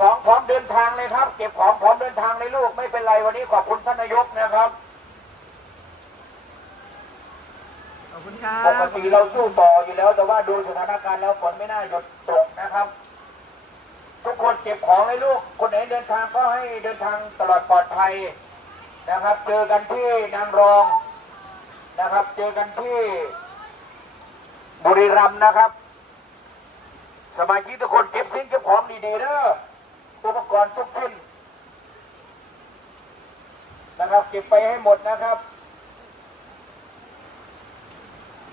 ของพร้อมเดินทางเลยครับ เก็บของพร้อมเดินทางเลยลูกไม่เป็นไรวันนี้ขอบคุณท่านนายกนะครับขอบคุณครัปกบติเราสู้ต่ออยู่แล้ว แต่ว่าดูสถานการณ์แล้วฝนไม่น่าหยุดตกนะครับ ทุกคนเก็บของเลยลูก คนไหนเดินทางก็ให้เดินทางตลอดปลอดภัยนะครับ เจอกันที่นางรองนะครับ เจอกันที่บุรีรัมย์นะครับ สมาชิกทุกคนเก็บสิ่งเก็บของดีๆเด้อ อุปกรณ์ทุกชิ้นนะครับเก็บไปให้หมดนะครับ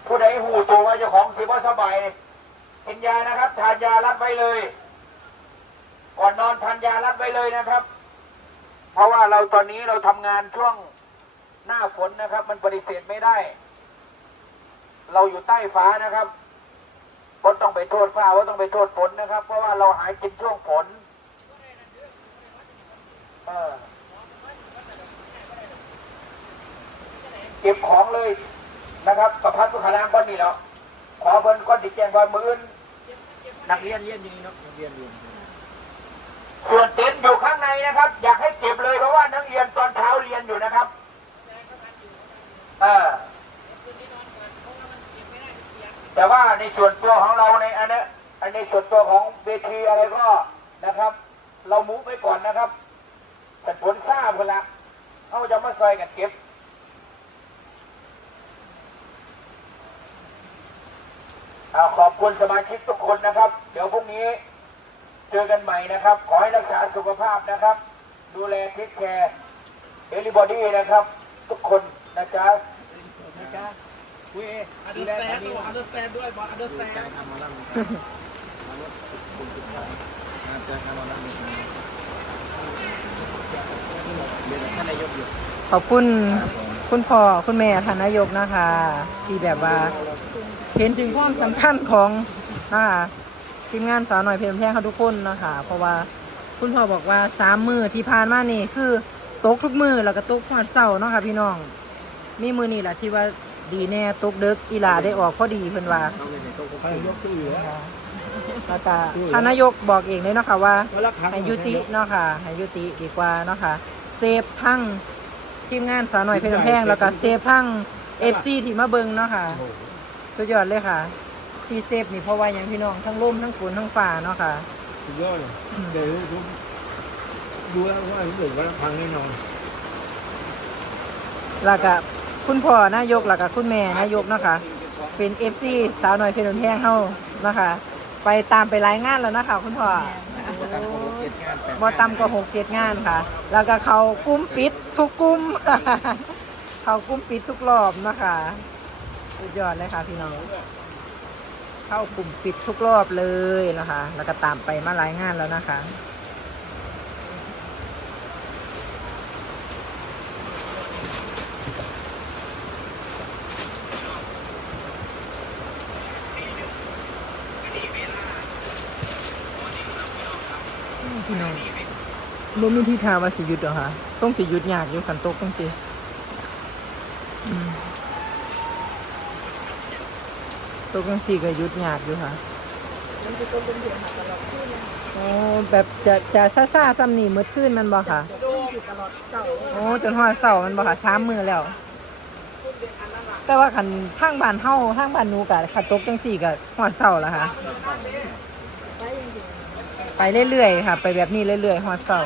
ผู้ใดหูตัวว่าเจ้าของสิว่าสบายกินยานะครับ ทานยารับไว้เลย ก่อนนอนทานยารับไว้เลยนะครับ เพราะว่าเราตอนนี้เราทำงานช่วงหน้าฝนนะครับ มันปฏิเสธไม่ได้ เราอยู่ใต้ฟ้านะครับก็ต้องไปโทษฟ้าว่าต้องไปโทษฝนนะครับ เพราะว่าเราหายกินช่วงฝน เออเก็บของเลยนะครับประพัดสุขลางก้อนนี้แล้วขอเพิ่นก้อนดิแจงว่ามืออื่นนักเรียนเรียนดีเนาะนักเรียนเรียนส่วนเต็นท์อยู่ข้างในนะครับ อยากให้เก็บเลยเพราะว่านักเรียนตอนเช้าเรียนอยู่นะครับเออแต่ว่าในส่วนตัวของเราในอันนี้อันในส่วนตัวของเวทีอะไรก็นะครับ เรามูฟไปก่อนนะครับ แต่ผลทราบคนละเขาจะมาซอยกันเก็บเอาขอบคุณสมาชิกทุกคนนะครับ เดี๋ยวพรุ่งนี้เจอกันใหม่นะครับ ขอให้รักษาสุขภาพนะครับ ดูแลเทคแคร์เอลิบอดี้นะครับ ทุกคนนะจ๊ะคุย understand ด้วย understand ด้วยบอ ขอบคุณคุณพ่อคุณแม่ท่านนายกนะคะ ที่แบบว่า เห็นถึงความสำคัญของนะคะทีมงานสาวหน่อยเพลินแพงเขาทุกคนนะคะ เพราะว่าคุณพ่อบอกว่าสามมือที่ผ่านมานี่คือตกทุกมือแล้วก็ตกหอดเสาเนาะค่ะพี่น้อง มีมือนี่แหละที่ว่าดีแน่ตกเดึกอีหลาได้ออกพอดีเพิ่นว่ายกตู้อยู่แล้ว แล้วก็ท่านนายกบอกเองเลยเนาะค่ะว่าแล้วครั้งให้ยุติเนาะค่ะให้ยุติดีกว่าเนาะค่ะเซฟทั้งทีมงานสาวหน่อยเพลินแพงแล้วก็เซฟทั้งเอฟซีที่มาเบิงเนาะค่ะสุดยอดเลยค่ะ ที่เซฟนี่เพราะว่าอย่างพี่น้องทั้งลมทั้งฝนทั้งฝ่าเนาะค่ะสุดยอดเลยเดี๋ยวดูดูแล้วว่าเหมือนว่าพังแน่นอนแล้วก็คุณพ่อนายกแล้วก็คุณแม่นายกเนาะค่ะเป็นเอฟซีสาวหน่อยเพลินแพงเฮาเนาะค่ะ ไปตามไปรายงานแล้วนะคะคุณพ่อบ่ต่ำกว่าหกเจ็ดงานค่ะ แล้วก็เขากุ้มปิดทุกกุ้ม เขากุ้มปิดทุกรอบนะคะสุดยอดเลยค่ะพี่น้อง เข้ากลุ่มปิดทุกรอบเลยนะคะ แล้วก็ตามไปมาหลายงานแล้วนะคะ พี่น้องบ่มีที่ทาว่าสิหยุดเหรอคะต้องสิหยุดยากอยู่ขันโต๊ะต้องสิอืมโต๊ะต้องสิก็หยุดยากอยู่ค่ะโอ้แบบจะจะซ่าซาๆซ้ำนี่มืดขึ้นมันบ่ค่ะโอ้จนหอดเสาร์มันบ่ค่ะสามมือแล้ว แต่ว่าขันทางบ้านเฮาทางบ้านหนูกะขันโต๊ะจังสี่ก็หอดเสาร์แล้วค่ะ ไปเรื่อยๆค่ะ ไปแบบนี้เรื่อยๆฮอดเสา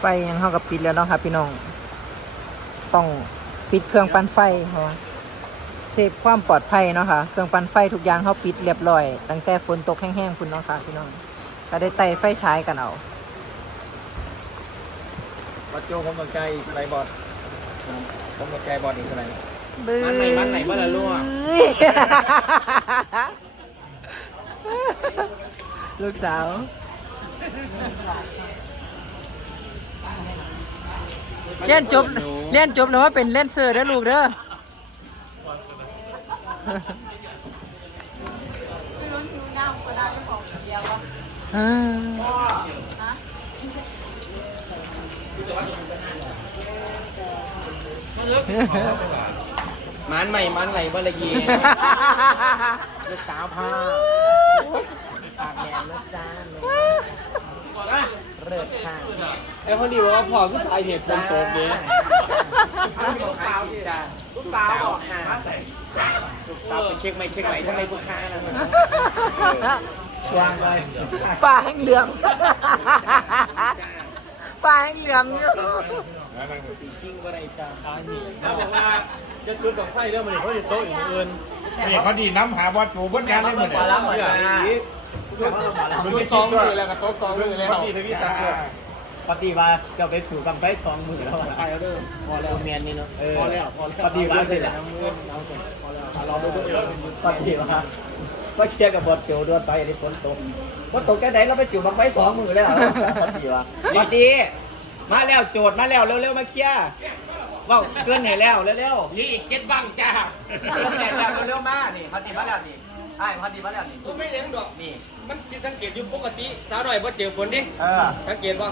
ไฟยังเข้ากับปิดแล้วเนาะคะพี่น้อง ต้องปิดเครื่องปั่นไฟเพราะว่าเซฟความปลอดภัยเนาะค่ะ เครื่องปั่นไฟทุกอย่างเขาปิดเรียบร้อย ตั้งแต่ฝนตกแห้งๆคุณเนาะค่ะพี่น้อง ก็ได้ไต่ไฟฉายกันเอา บัดโจผมสนใจไรบอดผมสนใจบอดอีกเท่าไหร่บื้อมันไหนมันไหนเมื่อไรรั่วลูกสาวเล่นจบเล่นจบแล้วว่าเป็นเล่นเซอร์เด้อลูกเด้ออ่า มันใหม่มันไหลบ่ละเยีลูกสาวพาปากแดงนะจ้าเลิศค่ะไอ้คนดีบอกว่าพอผู้ชายเหตุผลโตเด้ลูกสาวจ้าลูกสาวบอกค่ะลูกสาวไปเช็คไหมเช็คไหมทำไมลูกค้านะวางเลยฝ่าแห้งเหลือง ฝ่าเหลืองอยู่จริงก็ได้จ้าตาหนีเขาบอกว่าจะจุดดอกไฟเรื่องมันเขาจะโต๊ะอีกเงินนี่เขาดีน้ำหาวัดปูบนงานเลยเหมือนมาล้ำเหมือนกันมึงมืไม่อซสองงด้มืวยอแล้วก็โต๊ะสองมือแล้ววัดดีทวีตาปฏิว่าจะไปถูกกำไฟสองหมือแล้วไปแล้วเด้อพอแล้วเมียนนี่เนาะพอแล้วพอแล้วปฏิว่าเสร็จแล้วเงินเอาเสร็จพอแล้วเราดูปฏิว่า ก็เชียร์กับบอลเกียวด้วยไปในฝนตกฝนตกแค่ไหนเราไปจุดบังไฟสองมือแล้วปฏิว่าปฏิมาแล้วโจทย์มาแล้วเร็วๆมาเคลียร์ว้าวเกินไหนแล้วเร็วนี่อีกเจ็ดบังจ้าๆเกินไหนแล้วเร็วๆมานี่ปฏิมาแล้วนี่ใช่ปฏิมาแล้วนี่ผมไม่เลี้ยงดอกนี่ มันจิตสังเกตอยู่ปกติสาวหน่อยพอเจอฝนดิเออสังเกตป่ะ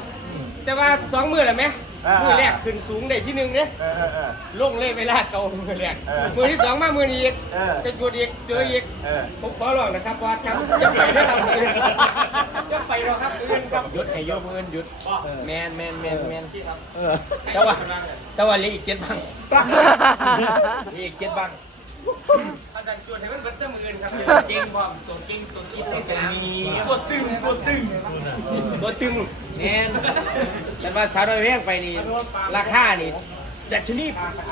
แต่ว่าสองมือแหละไหม อ่ามื มือแรกขึ้นสูงได้ที่หนึ่งเนี่ยเออเออเออ ลงเลยเวลาเก่ามือแรกเออมือที่สองมามือนี้อีกเออ เป็นจุดอีกเจออีกเออ ผมขอร้องนะครับว่าครับจะไปด้วยครับจะไปหรอครับอื่นครับหยุดให้ยกมือหยุดแมนแมนแมนแมนเออแต่ว่าแต่ว่าเหลืออีกเจ็ดบังเหลืออีกเจ็ดบัง อาจารย์ชวนให้มันเบิดเจ้ามือครับเก่งพร้อมตัวเก่งตัวอินในสนามตัวตึงตัวตึงตัวตึงแมนแต่ว่าสาวน้อยแพงไปนี่ราคานี่ดัชนี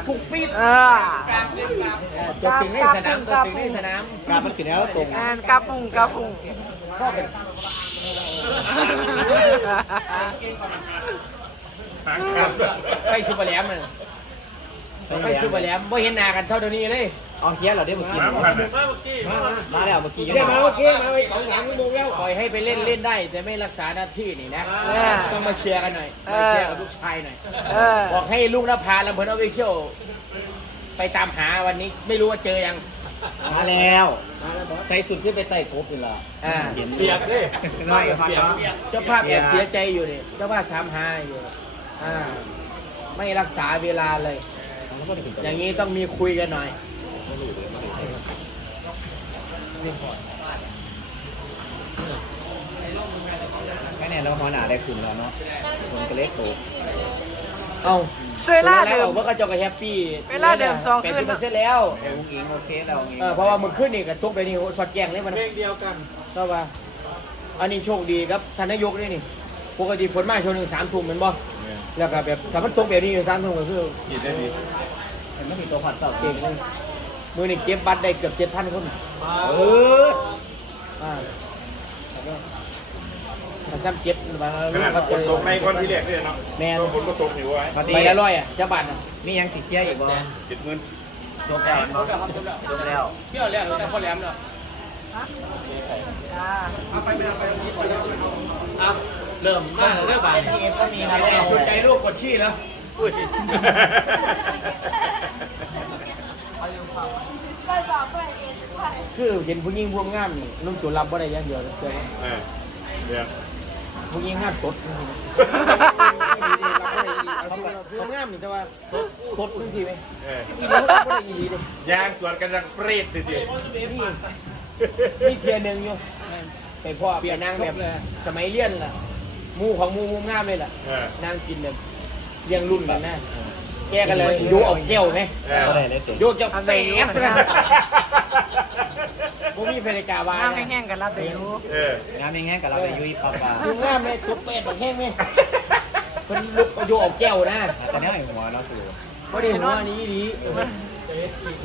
ถูกปีดเออตัวตึงในสนามตัวตึงในสนามกราบมันขึ้นแล้วตรงงานกระพุงกระพุงไปซูเปอร์แหลมมัน ไปซูเปอร์แหลมไม่เห็นหน้ากันเท่าเดี๋ยวนี้เลยเอาเคลียร์เราได้เมื่อกี้น้ำพันมาแล้วเมื่อกี้เรียกมาโอเคมาไปสองสามชั่วโมงแล้วปล่อยให้ไปเล่นเล่นได้แต่ไม่รักษาหน้าที่นี่นะเออต้องมาเชียร์กันหน่อยมาเชียร์กับลูกชายหน่อยเออบอกให้ลุงนภาลำเพลินเอาไปเที่ยวไปตามหาวันนี้ไม่รู้ว่าเจอยังมาแล้วใส่สุดขึ้นไปใส่ครบเลยล่ะอ่าเปียกดิน้อยครับเจ้าภาพแอบเสียใจอยู่นี่เจ้าภาพถามหาอยู่อ่าไม่รักษาเวลาเลย อย่างนี้ต้องมีคุยกันหน่อยแค่นี้เราหัวหนาได้ขึ้นแล้วเนาะคนก็เล็กโตเอาเวลาเดิมว่าก็จาก็แฮปปี้เวลาเดิมสองคืนเป็นเปอร์เซ็นต์แล้วเอวอิงโอเคแล้วอิงเออเพราะว่ามึงขึ้นนี่กับทุกไปนี่สอดแกงเลยมันเพลงเดียวกันก็ว่าอันนี้โชคดีครับท่านนายกนี่นี่ปกติผลมาช่วงหนึ่งสามทุ่มเหมือนบ่ แล้วก็แบบถ้ามันตกแบบนี้สามทุ่มก็คือกินได้ดีเห็นไม่มีตัวผัดเต่าเก่งเลยมือนี่เก็บบัตรได้เกือบเจ็ดพันคนเอออ่าถ้าซ้ำเจ็ดมาขนาดฝนตกในก้อนที่แรกเลยเนาะแมนฝนก็ตกอยู่ไว้พอดีใบละร้อยอะจะบัตรอะมียังติดเชื้ออีกบ่เจ็ดเงินจบแล้วจบแล้วเที่ยวแล้วแต่พอแหลมเนาะ เริ่มมากเริ่มบ่ายเอฟก็มีนะแล้วสนใจลูกกดชี้แล้วคือเห็นผู้หญิงพวกงามนี่นุ่มจุรับบ่ได้อย่างเดียวเชื่อไหมเออเดี๋ยวผู้หญิงงามตดพวกงามนี่แต่ว่าตดนึงทีไหมเอออีนี้รับบ่ได้อีหลีเลยยางสวนกันดังเปรตทีเดียวนี่เทียหนึ่งอยู่ไปพ่อเปลี่ยนนางแบบสมัยเรียนล่ะห มูของหมูหมูงามเลยล่ะเออนางกินแบบเลี้ยงรุ่นกันนะแกกันเลยโยกเอาแก้วไหมเออก็ได้เลยเต็มโยกจะเตะนะผมมีเพลิกาวาน้ำแห้งๆกันรับไปรู้เอองานเป็นไงกับเราไปยุ้ยปลาปลาดูงามไหมทุกเป็ดแบบแห้งไหมคนลุกโยกเอาแก้วนะแต่เนี้ยหัวเนาะสูพอดีหัวนี้ดี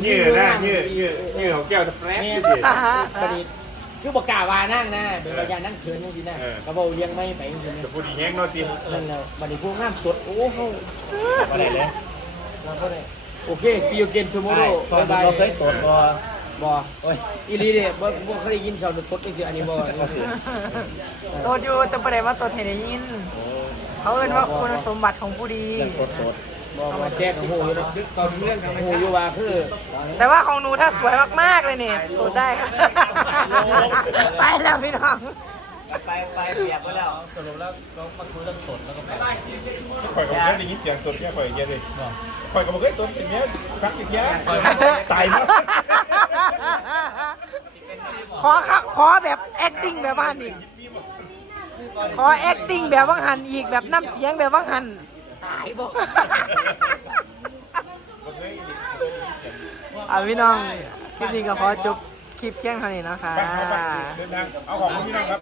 ยืดนะยืดยืดยืดของแก้วจะแปรตนี่ทีเดียวพอดี คือบอกกาวานั่งนะเป็นระยะนั่งเชิญจริงๆนะกระเป๋าเลี้ยงไม่ไปจริงจะพูดดีแห้งเนาะสิๆนั่นแหละบัดนี้พวกงามสด โอ้โหก็ได้เลยโอเค see you again ใช่ tomorrow ตอนบายเราเคยตรวจบ่บอโอ้ยอีลีเด้บ่บ่เคยได้ยินชาวสดนี่คืออันนี้บ่โตดอยู่แต่ประเดี๋ยวว่าโตดเห็นได้ยิน เขาเอ่นว่าคุณสมบัติของผู้ดี เรื่องตรวจตรวจบ่บ่แจ้งหูอยู่เนาะตอนเรื่องหูอยู่ว่าคือแต่ว่าของหนูถ้าสวยมากๆเลยเนี่ยโตดได้ค่ะ ไปแล้วพี่น้อง ไปไปเปียกไปแล้วสรุปแล้วเรามาคุยเรื่องสดแล้วก็ไปข่อยก็ไม่ได้ยินเสียงสดเนี่ยข่อยเยอะเลยข่อยก็ไม่เคยตัวเป็นเนี้ยฟักอย่างเงี้ยตายมั้งขอครับขอแบบ acting แบบว่าหันอีกขอ acting แบบว่าหันอีกแบบน้ำเสียงแบบว่าหันตายบอกเอาพี่น้องคลิปนี้ก็ขอจบ คลิปเที่ยงเท่านี้นะคะ เดินทางเอาของพี่น้องครับ